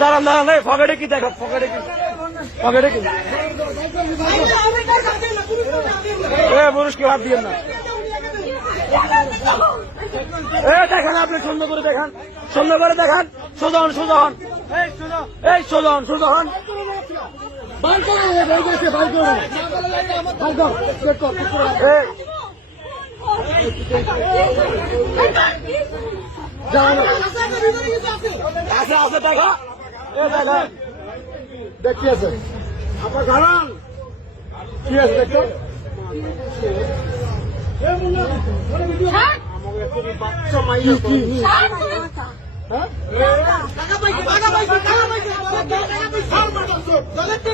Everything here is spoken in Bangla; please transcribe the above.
দাঁড়ান দাঁড়ান এই পকেটে কি দেখো পকেটে কি পকেটে কি? এ পুরুষকে হাত দিয়ে না। এ দেখেন আপনি সুন্দর করে দেখান সুন্দর করে দেখান সোজন সোজন। এই সোজন সোজন বাইর করো বাইর করছে বাইর আছে আছে দেখা এ দেখা দেখ কি আছে আপনার জানান কি আছে দেখো কি কি হ্যাঁ বেরো তোদের রাস্তা কাটা সংস্থা